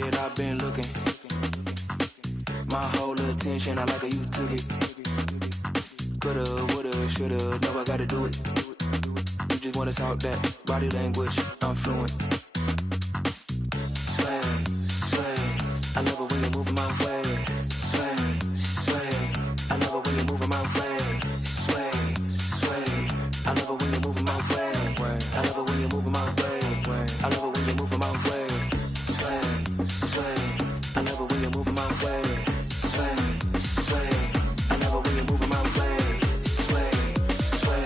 bed, I've been looking. My whole attention, I like how you took it. Coulda, woulda, shoulda, know I gotta do it. You just wanna talk that body language, I'm fluent. Sway, sway, I love it when you're moving my way. Sway, sway, I love it when you're moving my way. Sway, sway, I love it when you're moving my way. I love it when you're moving my way. I love it when you're moving my way. Sway, sway, I love it when you're moving my way. Sway, sway, I love it when you're moving my way. Sway, sway,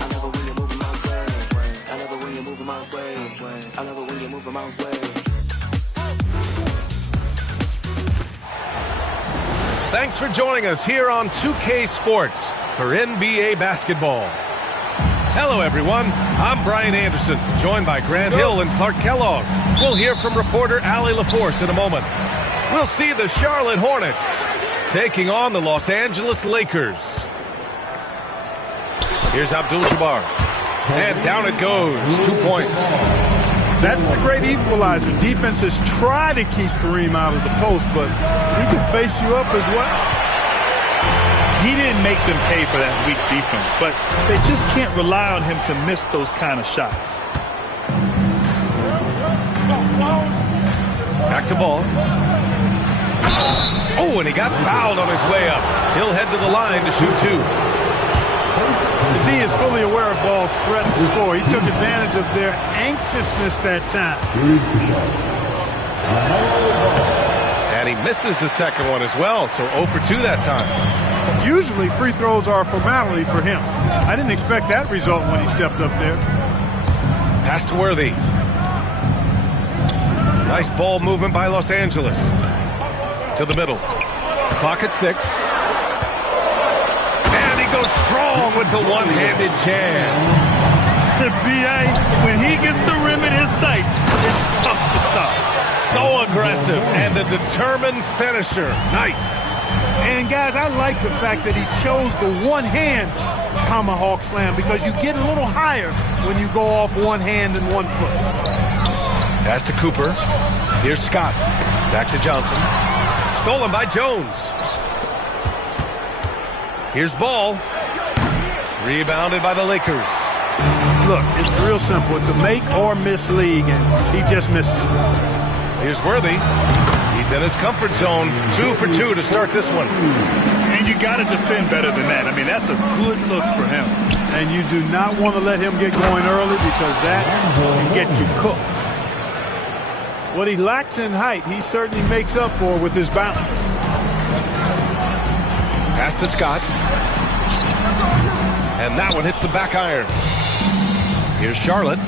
I love it when you're moving my way. I love it when you're moving my way. I love it when you're moving my way. Thanks for joining us here on 2K Sports for NBA basketball. Hello, everyone. I'm Brian Anderson, joined by Grant Hill and Clark Kellogg. We'll hear from reporter Allie LaForce in a moment. We'll see the Charlotte Hornets taking on the Los Angeles Lakers. Here's Abdul-Jabbar. And down it goes. 2 points. That's the great equalizer. Defenses try to keep Kareem out of the post, but he can face you up as well. He didn't make them pay for that weak defense, but they just can't rely on him to miss those kind of shots. Back to ball. Oh, and he got fouled on his way up. He'll head to the line to shoot two. The D is fully aware of Ball's threat to score. He took advantage of their anxiousness that time. And he misses the second one as well, so 0 for 2 that time. Usually free throws are a formality for him. I didn't expect that result when he stepped up there. Pass to Worthy. Nice ball movement by Los Angeles. To the middle. Clock at 6. And he goes strong with the one-handed jam. B.A., when he gets the rim in his sights, it's tough to stop. So aggressive and a determined finisher. Nice. And, guys, I like the fact that he chose the one-hand tomahawk slam because you get a little higher when you go off one hand and 1 foot. Pass to Cooper. Here's Scott. Back to Johnson. Stolen by Jones. Here's Ball. Rebounded by the Lakers. Look, it's real simple. It's a make or miss league, and he just missed it. Here's Worthy. He's in his comfort zone. 2 for 2 to start this one. And you got to defend better than that. I mean, that's a good look for him. And you do not want to let him get going early because that can get you cooked. What he lacks in height, he certainly makes up for with his bounce. Pass to Scott. And that one hits the back iron. Here's Charlotte,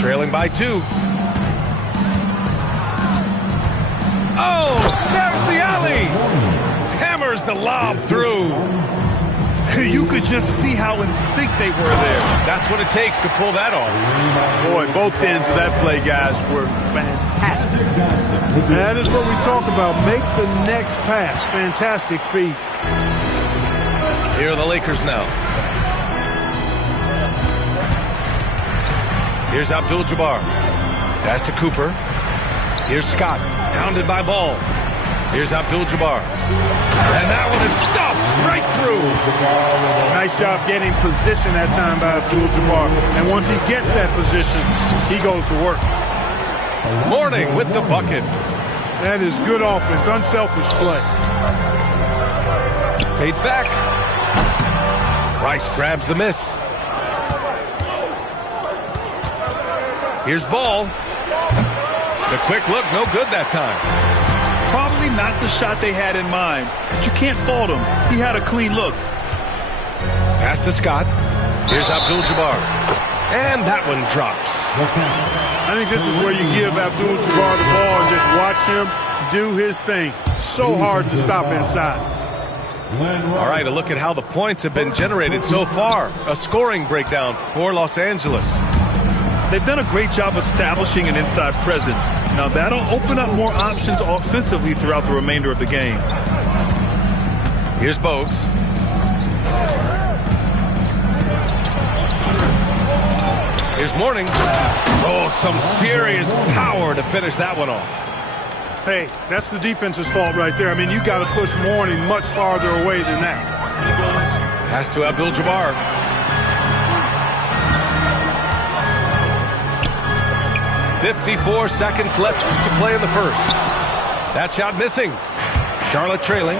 trailing by 2. Oh, there's the alley. Hammers the lob through. You could just see how in sync they were there. That's what it takes to pull that off. Boy, both ends of that play, guys, were fantastic. That is what we talk about. Make the next pass. Fantastic feat. Here are the Lakers now. Here's Abdul-Jabbar. Pass to Cooper. Here's Scott. Pounded by Ball. Here's Abdul-Jabbar. And that one is stuffed right through. Nice job getting position that time by Abdul-Jabbar. And once he gets that position, he goes to work. Mourning with the bucket. That is good offense, unselfish play. Fades back. Rice grabs the miss. Here's Ball. The quick look, no good that time. Probably not the shot they had in mind, but you can't fault him. He had a clean look. Pass to Scott. Here's Abdul-Jabbar. And that one drops. I think this is where you give Abdul-Jabbar the ball and just watch him do his thing. So hard to stop inside. All right, a look at how the points have been generated so far. A scoring breakdown for Los Angeles. They've done a great job establishing an inside presence. Now that'll open up more options offensively throughout the remainder of the game. Here's Bogues. Here's Mourning. Oh, some serious power to finish that one off. Hey, that's the defense's fault right there. I mean, you got to push Mourning much farther away than that. Pass to Abdul-Jabbar. "54 seconds left to play in the first. That shot missing. Charlotte trailing.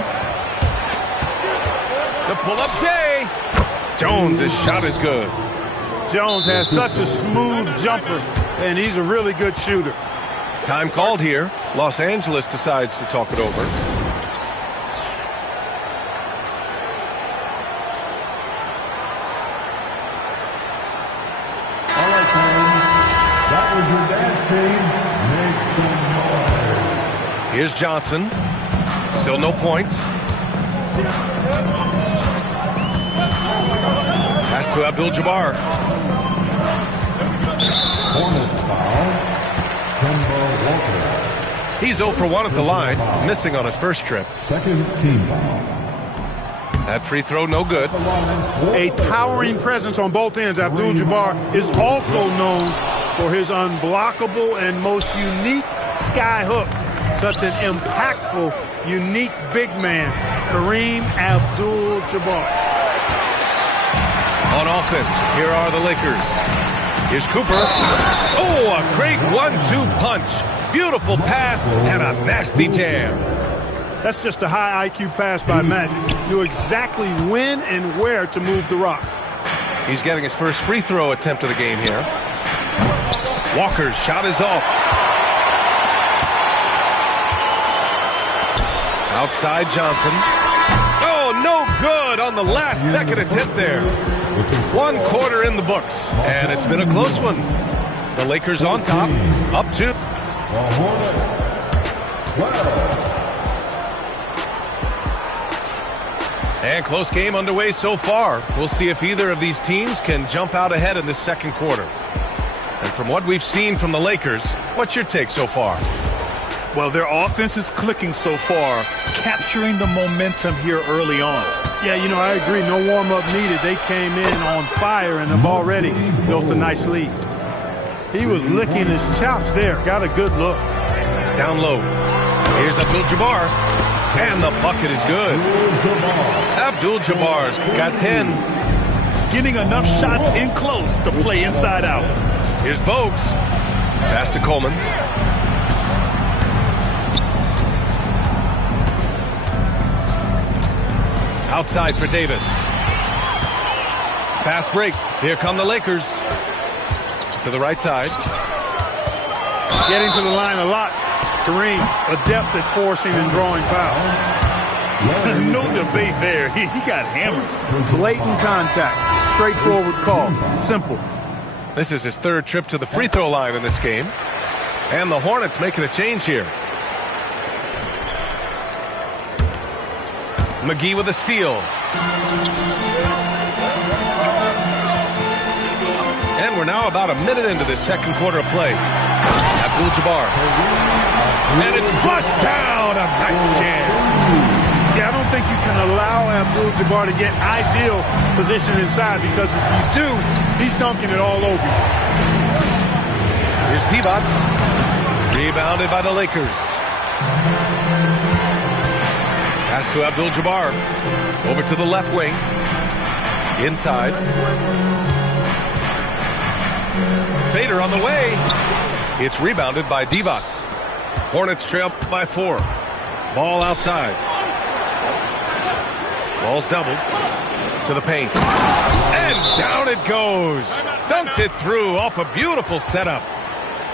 The pull-up J. Jones' shot is good. Jones has such a smooth jumper, and he's a really good shooter. Time called here. Los Angeles decides to talk it over. All right, fans. That was your dance team. Make some noise. Here's Johnson. Still no points. Pass to Abdul-Jabbar. Hornets foul. Kemba Walker. He's 0 for 1 at the line, missing on his first trip. Second team foul. That free throw no good. A towering presence on both ends. Abdul-Jabbar is also known for his unblockable and most unique sky hook. Such an impactful, unique big man, Kareem Abdul-Jabbar. On offense, here are the Lakers. Here's Cooper. Oh, a great 1-2 punch. Beautiful pass and a nasty jam. That's just a high IQ pass by Magic. Knew exactly when and where to move the rock. He's getting his first free throw attempt of the game here. Walker's shot is off. Outside Johnson. Oh, no good on the last second attempt there. 1 quarter in the books, and it's been a close one. The Lakers on top, up 2. And close game underway so far. We'll see if either of these teams can jump out ahead in this second quarter. And from what we've seen from the Lakers, what's your take so far? Well, their offense is clicking so far, capturing the momentum here early on. Yeah, you know, I agree. No warm-up needed. They came in on fire and have already built a nice lead. He was licking his chops there. Got a good look. Down low. Here's Abdul-Jabbar. And the bucket is good. Abdul-Jabbar's got 10. Getting enough shots in close to play inside out. Here's Bogues. Pass to Coleman. Outside for Davis. Fast break. Here come the Lakers. To the right side. Getting to the line a lot. Kareem, adept at forcing and drawing fouls. No debate there. He got hammered. Blatant contact. Straightforward call. Simple. This is his third trip to the free throw line in this game. And the Hornets making a change here. McGee with a steal. And we're now about a minute into this second quarter of play. Abdul-Jabbar. And it's flushed down. A nice jam. Yeah, I don't think you can allow Abdul-Jabbar to get ideal position inside, because if you do, he's dunking it all over you. Here's Divac. Rebounded by the Lakers. Pass to Abdul-Jabbar. Over to the left wing. Inside. Fader on the way. It's rebounded by Divac. Hornets trail by 4. Ball outside. Ball's doubled. To the paint. And down it goes. Dunked it through off a beautiful setup.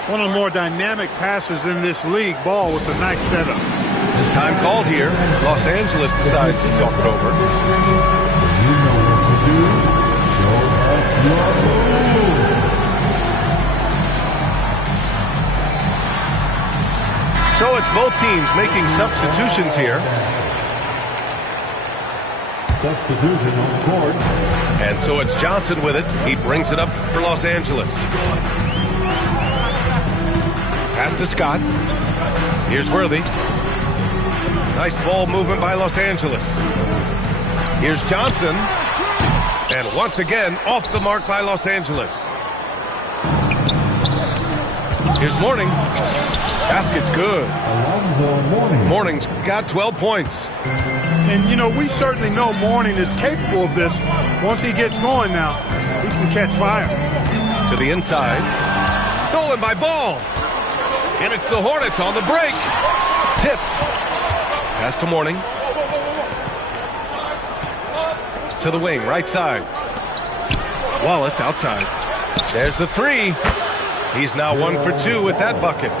One of the more dynamic passers in this league. Ball with a nice setup. Time called here. Los Angeles decides to talk it over. So it's both teams making substitutions here. Substitution on court. And so it's Johnson with it. He brings it up for Los Angeles. Pass to Scott. Here's Worthy. Nice ball movement by Los Angeles. Here's Johnson. And once again, off the mark by Los Angeles. Here's Morning. Basket's good. Morning. Morning's got 12 points. And, you know, we certainly know Morning is capable of this. Once he gets going now, he can catch fire. To the inside. Stolen by Ball. And it's the Hornets on the break. Tipped. Pass to Morning. To the wing, right side. Wallace outside. There's the three. He's now 1 for 2 with that bucket.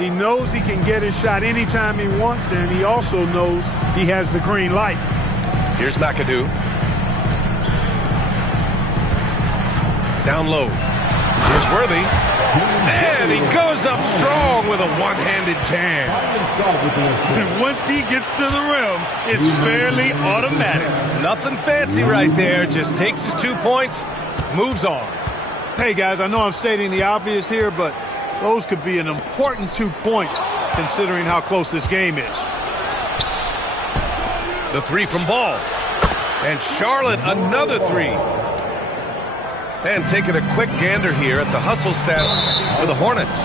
He knows he can get his shot anytime he wants, and he also knows he has the green light. Here's McAdoo. Down low. Here's Worthy. And he goes up strong with a one-handed jam. And once he gets to the rim, it's fairly automatic. Nothing fancy right there. Just takes his 2 points, moves on. Hey, guys, I know I'm stating the obvious here, but those could be an important 2 points considering how close this game is. The three from Ball. And Charlotte, another three. And taking a quick gander here at the hustle stats for the Hornets.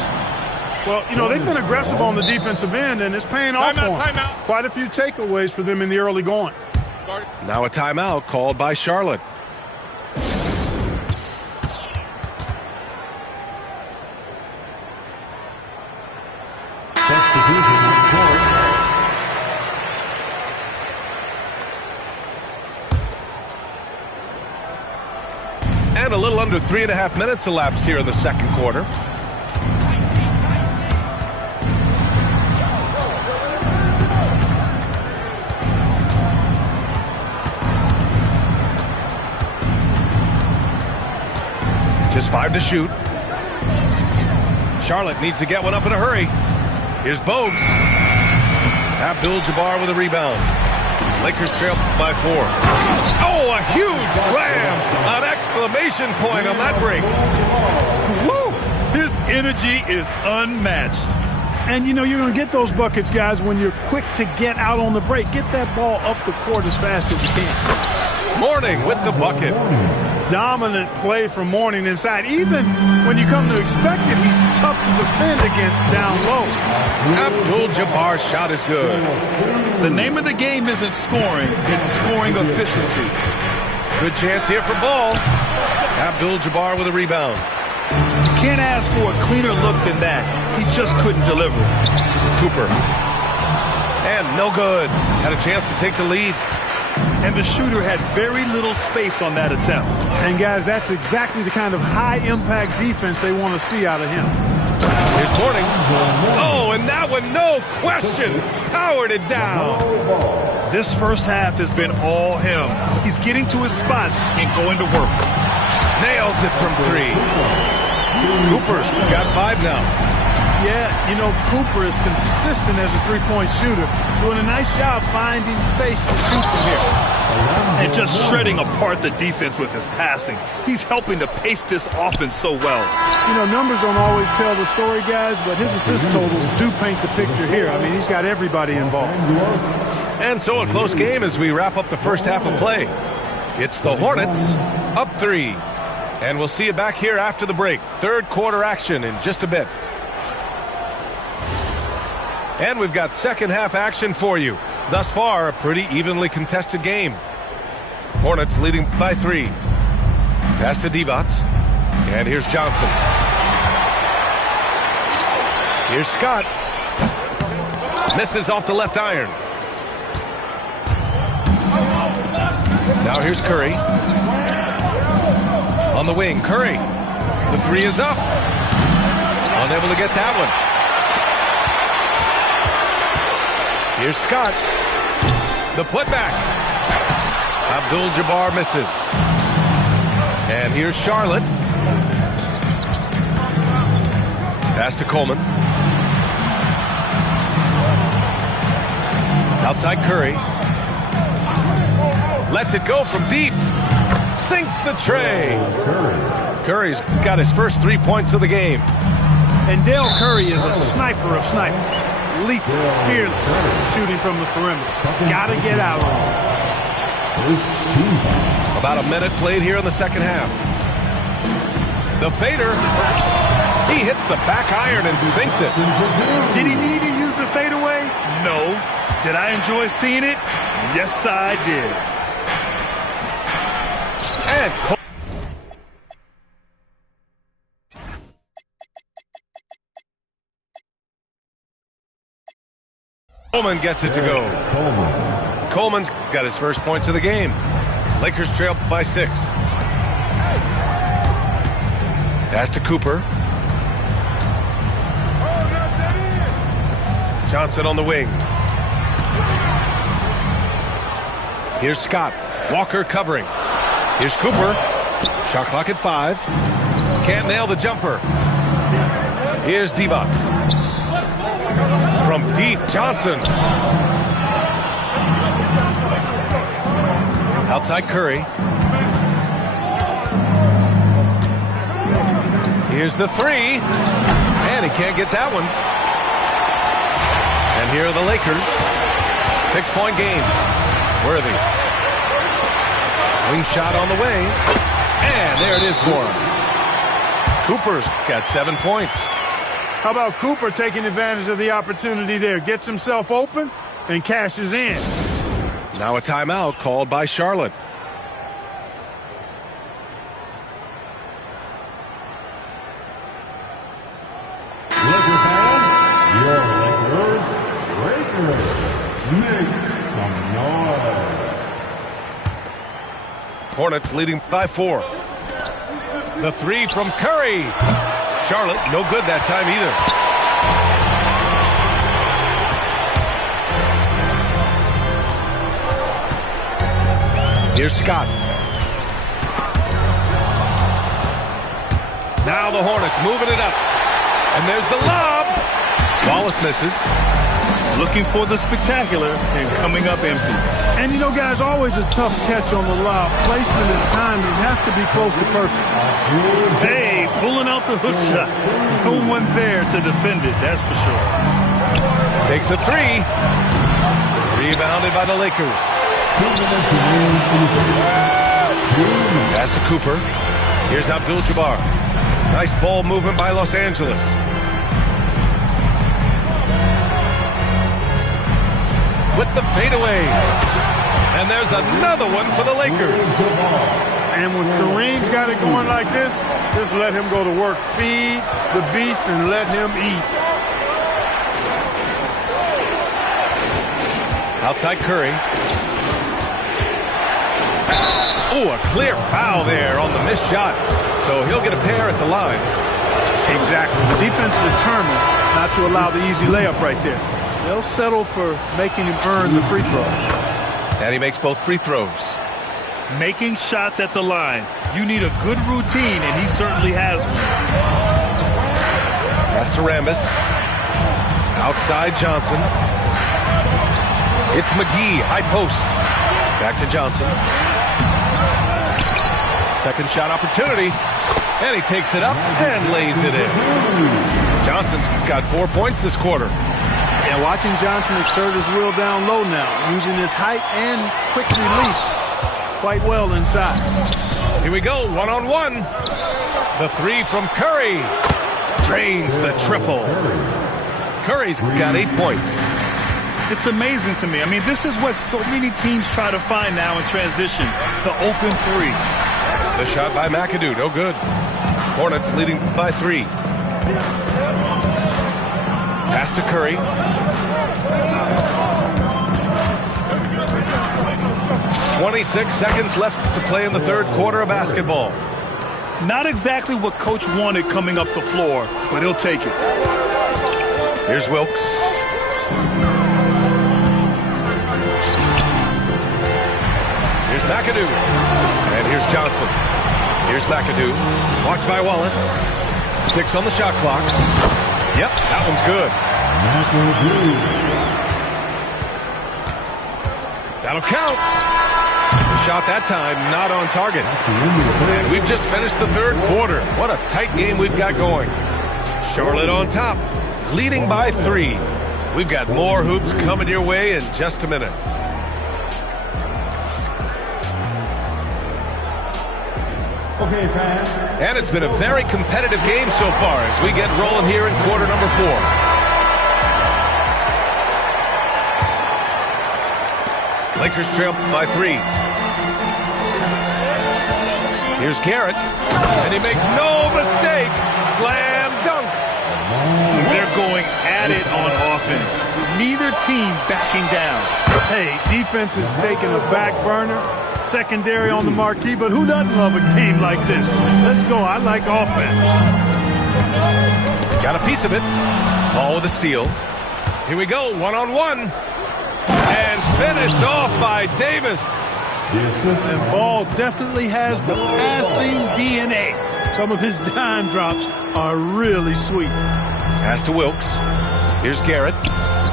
Well, you know, they've been aggressive on the defensive end, and it's paying off for them. Timeout. Quite a few takeaways for them in the early going. Now a timeout called by Charlotte. And a little under 3.5 minutes elapsed here in the second quarter. Just 5 to shoot. Charlotte needs to get one up in a hurry. Here's Bogues. Abdul-Jabbar with a rebound. Lakers trail by 4. Oh, a huge slam! An exclamation point on that break. Woo! His energy is unmatched. And, you know, you're going to get those buckets, guys, when you're quick to get out on the break. Get that ball up the court as fast as you can. Morning with the bucket. Dominant play from Morning inside. Even when you come to expect it, he's tough to defend against down low. Abdul-Jabbar's shot is good. The name of the game isn't scoring, it's scoring efficiency. Good chance here for Ball. Abdul-Jabbar with a rebound. Can't ask for a cleaner look than that. He just couldn't deliver. Cooper. And no good. Had a chance to take the lead. And the shooter had very little space on that attempt. And, guys, that's exactly the kind of high-impact defense they want to see out of him. Here's Morning. Oh, and that one, no question, powered it down. This first half has been all him. He's getting to his spots and going to work. Nails it from 3. Cooper's got 5 now. Yeah, you know, Cooper is consistent as a three-point shooter, doing a nice job finding space to shoot from here. And just shredding apart the defense with his passing. He's helping to pace this offense so well. You know, numbers don't always tell the story, guys, but his assist totals do paint the picture here. I mean, he's got everybody involved. And so a close game as we wrap up the first half of play. It's the Hornets up 3. And we'll see you back here after the break. Third quarter action in just a bit. And we've got second half action for you. Thus far, a pretty evenly contested game. Hornets leading by 3. Pass to Divac. And here's Johnson. Here's Scott. Misses off the left iron. Now here's Curry. On the wing, Curry. The 3 is up. Unable to get that one. Here's Scott. The putback. Abdul-Jabbar misses. And here's Charlotte. Pass to Coleman. Outside Curry. Lets it go from deep. Sinks the tray. Curry's got his first 3 points of the game. And Dale Curry is a sniper of snipers. Lethal, fearless, shooting from the perimeter. Gotta get out on him. About a minute played here in the second half. The fader. He hits the back iron and sinks it. Did he need to use the fadeaway? No. Did I enjoy seeing it? Yes, I did. And Coleman gets it to go. Coleman's got his first points of the game. Lakers trail by 6. Pass to Cooper. Johnson on the wing. Here's Scott. Walker covering. Here's Cooper. Shot clock at 5. Can't nail the jumper. Here's D-Box. From deep, Johnson. Outside Curry. Here's the 3. And he can't get that one. And here are the Lakers. 6-point game. Worthy. Wing shot on the way. And there it is for him. Cooper's got 7 points. How about Cooper taking advantage of the opportunity there? Gets himself open and cashes in. Now a timeout called by Charlotte. Lakers fans, your Lakers, make some noise. Hornets leading by 4. The 3 from Curry. Charlotte, no good that time either. Here's Scott. Now the Hornets moving it up. And there's the lob. Wallace misses. Looking for the spectacular and coming up empty. And you know, guys, always a tough catch on the lob. Placement and timing have to be close to perfect. Hey, pulling out the hook shot. No one there to defend it, that's for sure. Takes a 3. Rebounded by the Lakers. Pass to Cooper. Here's Abdul-Jabbar. Nice ball movement by Los Angeles. With the fadeaway. And there's another one for the Lakers. And when Kareem's got it going like this, just let him go to work. Feed the beast and let him eat. Outside Curry. Oh, a clear foul there on the missed shot. So he'll get a pair at the line. Exactly. The defense determined not to allow the easy layup right there. They'll settle for making him earn the free throws. And he makes both free throws. Making shots at the line. You need a good routine, and he certainly has one. Pass to Rambis. Outside Johnson. It's McGee, high post. Back to Johnson. Second shot opportunity. And he takes it up and lays it in. Johnson's got 4 points this quarter. And watching Johnson exert his will down low now, using his height and quick release quite well inside. Here we go, one-on-one. The 3 from Curry. Drains the triple. Curry's got 8 points. It's amazing to me. I mean, this is what so many teams try to find now in transition, the open 3. The shot by McAdoo, no good. Hornets leading by 3. Pass to Curry. "26 seconds left to play in the third quarter of basketball." Not exactly what Coach wanted coming up the floor, but he'll take it. Here's Wilkes. Here's McAdoo. And here's Johnson. Here's McAdoo. Blocked by Wallace. 6 on the shot clock. Yep, that one's good. That'll count. The shot that time not on target. And we've just finished the third quarter. What a tight game we've got going. Charlotte on top, leading by 3. We've got more hoops coming your way in just a minute. Okay, fans. And it's been a very competitive game so far as we get rolling here in quarter number 4. Lakers trail by 3. Here's Garrett, and he makes no mistake. Slam dunk. They're going at it on offense. Neither team backing down. Hey, defense is taking a back burner. Secondary on the marquee, but who doesn't love a game like this? Let's go. I like offense. Got a piece of it. Ball with a steal. Here we go, one-on-one. And finished off by Davis. And Ball definitely has the passing DNA. Some of his dime drops are really sweet. Pass to Wilkes. Here's Garrett.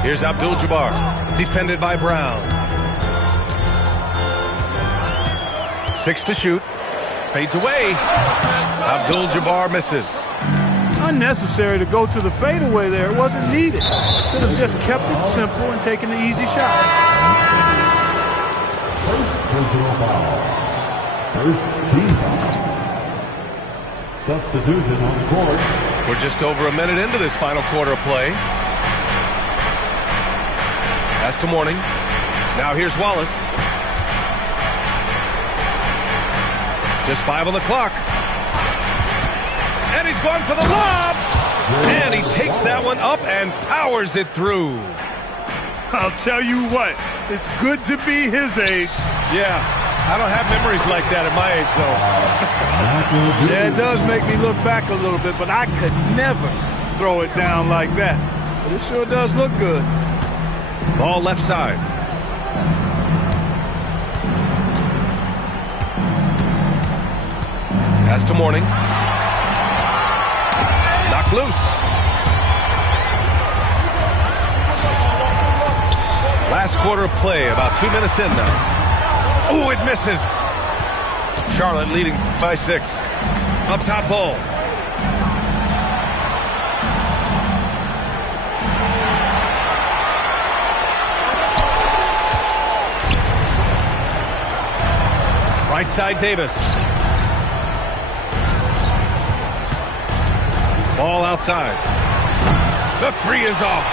Here's Abdul-Jabbar. Defended by Brown. 6 to shoot. Fades away. Abdul-Jabbar misses. Unnecessary to go to the fadeaway there. It wasn't needed. Could have just kept it simple and taken the easy shot. First personal foul. First team foul. Substitution on the court. We're just over a minute into this final quarter of play. Pass to Mourning. Now here's Wallace. Just 5 on the clock. And he's going for the lob. And he takes that one up and powers it through. I'll tell you what, it's good to be his age. Yeah, I don't have memories like that at my age, though. Yeah, it does make me look back a little bit, but I could never throw it down like that. But it sure does look good. Ball left side. Pass to Mourning. Knocked loose. Last quarter of play, about 2 minutes in now. Oh, it misses. Charlotte leading by 6. Up top Ball. Right side Davis. Ball outside. The 3 is off.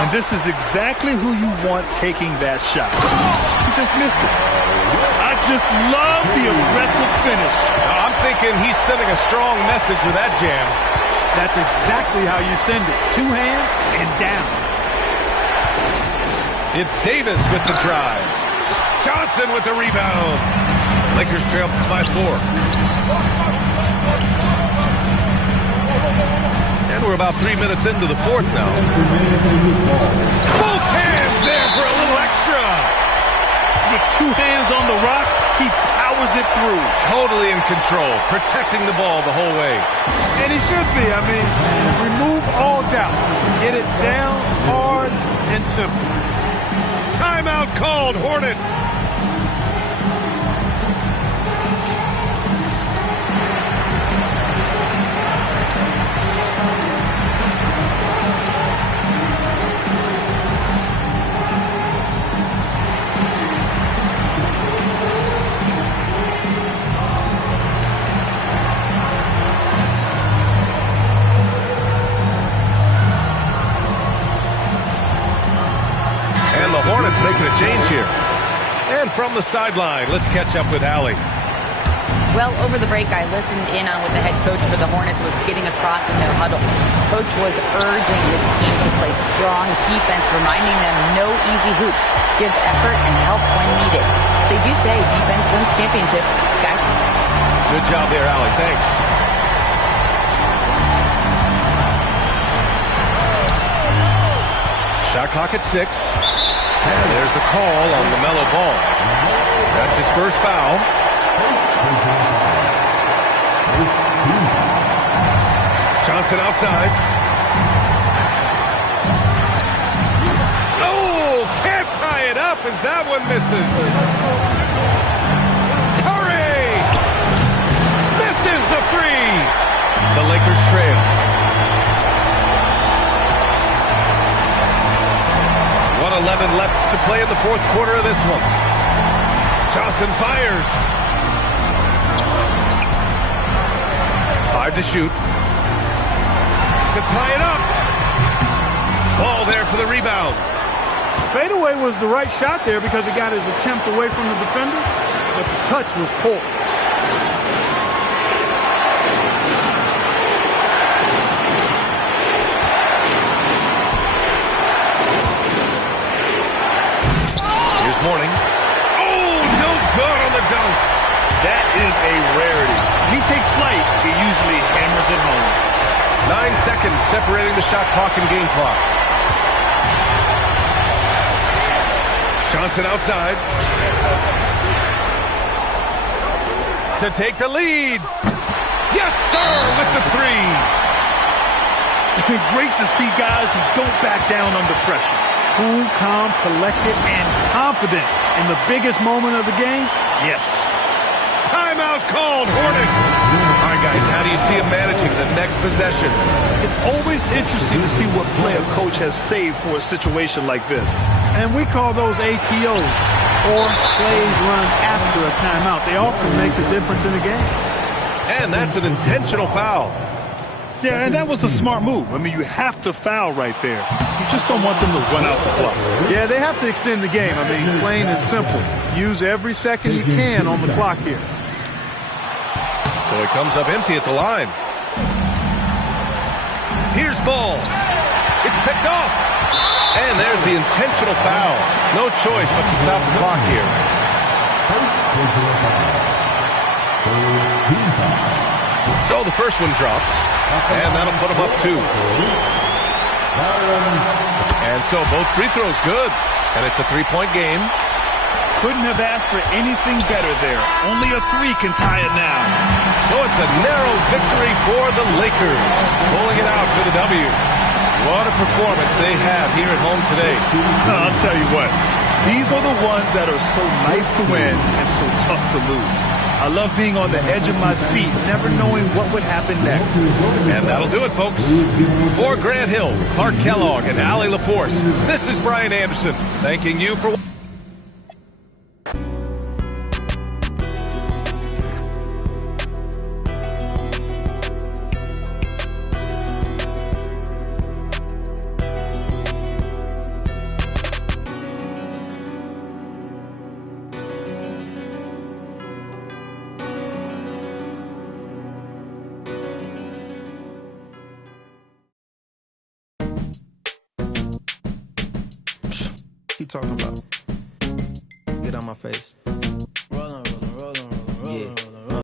And this is exactly who you want taking that shot. He just missed it. I just love the aggressive finish. Now, I'm thinking he's sending a strong message with that jam. That's exactly how you send it. 2 hands and down. It's Davis with the drive. Johnson with the rebound. Lakers trail by 4. And we're about 3 minutes into the 4th now. Both hands there for a little extra. With 2 hands on the rock, he powers it through. Totally in control, protecting the ball the whole way. And he should be. I mean, remove all doubt. Get it down, hard, and simple. Timeout called, Hornets. Making a change here. And from the sideline, let's catch up with Allie. Well, over the break, I listened in on what the head coach for the Hornets was getting across in their huddle. Coach was urging his team to play strong defense, reminding them no easy hoops, give effort and help when needed. They do say defense wins championships, guys. Good job there, Allie. Thanks. Shot clock at 6. And there's the call on LaMelo Ball. That's his first foul. Johnson outside. Oh, can't tie it up as that one misses. Curry misses the 3. The Lakers trail. 1:11 left to play in the 4th quarter of this one. Johnson fires. 5 to shoot. To tie it up. Ball there for the rebound. Fadeaway was the right shot there because it got his attempt away from the defender, but the touch was poor. Here's Morning. Oh, no good on the dunk. That is a rarity. When he takes flight, he usually hammers it home. 9 seconds separating the shot clock and game clock. Johnson outside. To take the lead. Yes, sir, with the 3. Great to see guys who don't back down under pressure. Cool, calm, collected, and confident in the biggest moment of the game. Yes. Timeout called, Hornets. All right, guys, how do you see him managing the next possession? It's always interesting to see what play a coach has saved for a situation like this. And we call those ATOs, or plays run after a timeout. They often make the difference in the game. And that's an intentional foul. Yeah, and that was a smart move. I mean, you have to foul right there. You just don't want them to run out the clock. Yeah, they have to extend the game. I mean, plain and simple. Use every second you can on the clock here. So it comes up empty at the line. Here's ball. It's picked off. And there's the intentional foul. No choice but to stop the clock here. So the first one drops. And that'll put him up 2. And so both free throws good. And it's a 3-point game. Couldn't have asked for anything better there. Only a 3 can tie it now. So it's a narrow victory for the Lakers. Pulling it out for the W. What a performance they have here at home today. I'll tell you what. These are the ones that are so nice to win and so tough to lose. I love being on the edge of my seat, never knowing what would happen next. And that'll do it, folks. For Grant Hill, Clark Kellogg, and Allie LaForce, this is Brian Anderson, thanking you for... He talking about get on my face.